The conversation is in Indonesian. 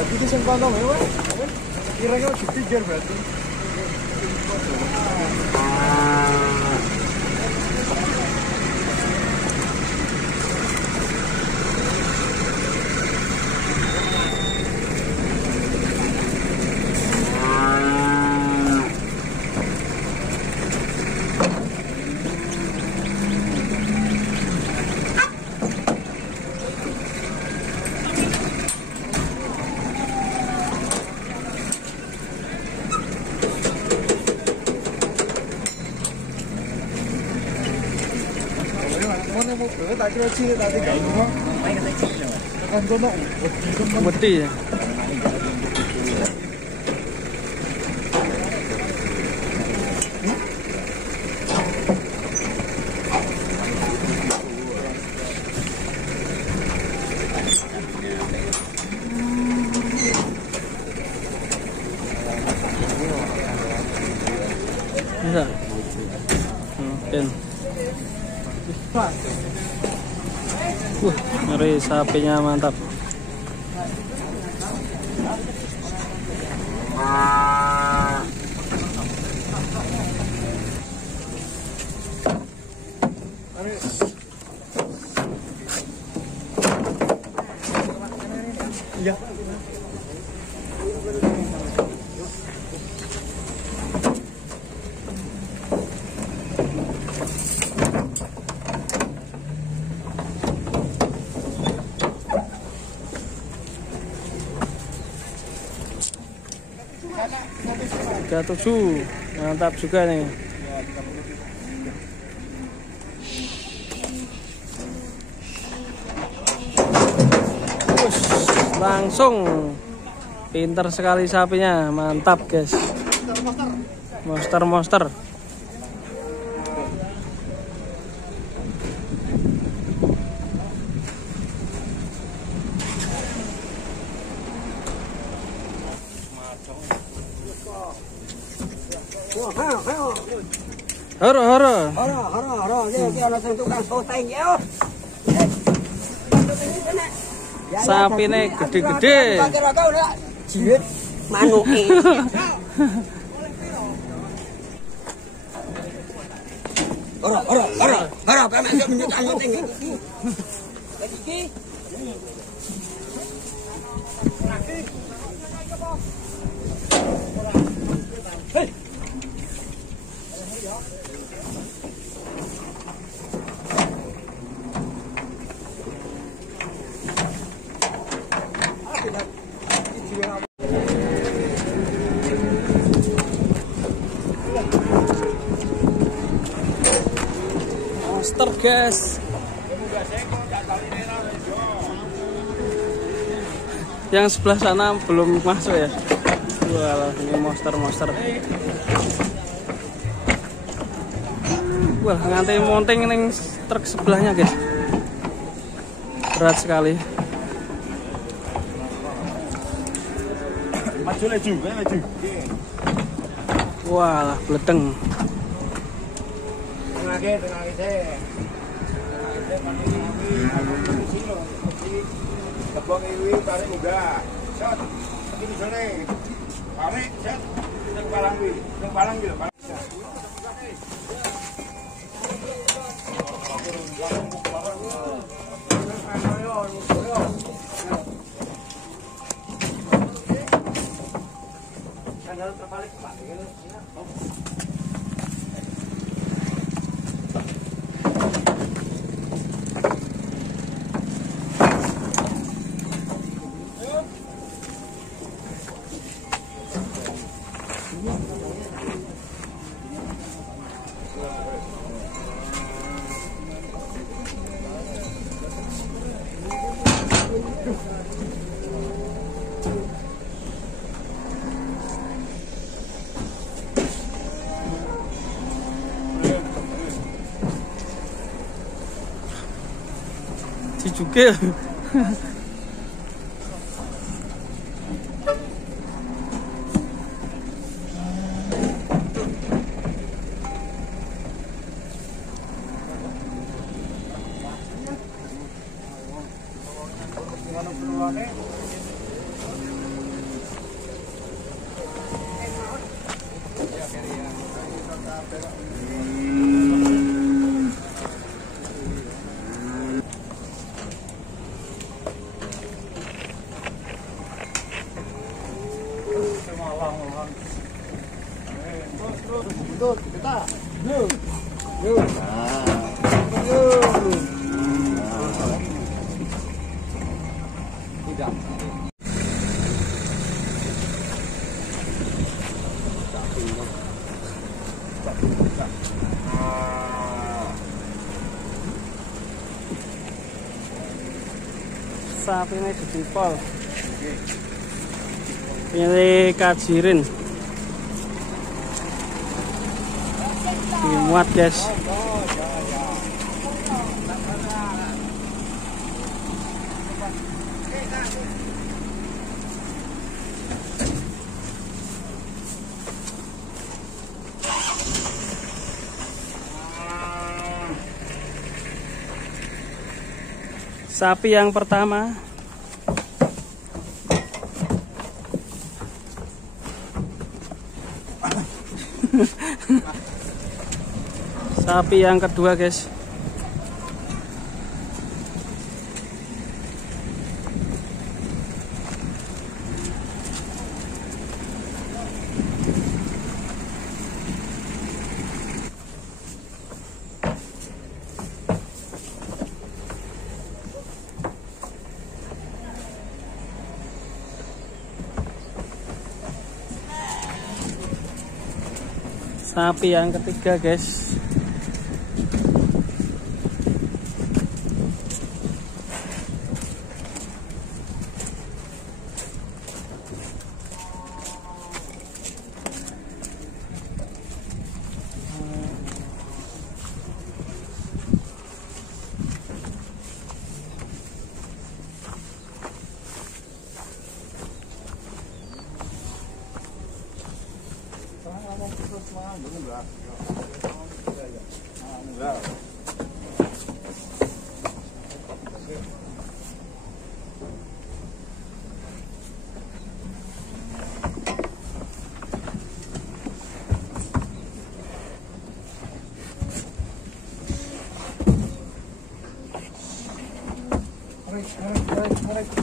berarti itu yang kono ya, Mas. Kira-kira dipikir berarti. Tak kira ciri tadi gak ini kok. Kan kono wedi ya. Bisa. Mungkin. Ngeri, sapinya mantap. Iya. Tujuh, mantap juga nih. Langsung pinter sekali sapinya, mantap guys. Monster. Haro. Dia langsung tukang soteng ya. Sapine gede-gede. Jiwit manuke. Haro, pemek yo menyutan soteng iki. Iki. Hei. Monster guys. Yang sebelah sana belum masuk ya. Wah, ini monster. Wah, ngantai monteng ning truk sebelahnya guys. Berat sekali. Maju. Wah, bledeng. Tengah deh. Kebong ini tarik munggah. Set. Ini sore. Tarik, set. Kita palang gitu. Terbalik, Pak. Juga. tuntut kita. Yuk. Yuk. Nah. Yuk. Tidak. Sapi ini dipol. Pilih kajirin. Dimuat guys. Sapi yang pertama. Sapi yang kedua guys. Sapi yang ketiga guys. Correct.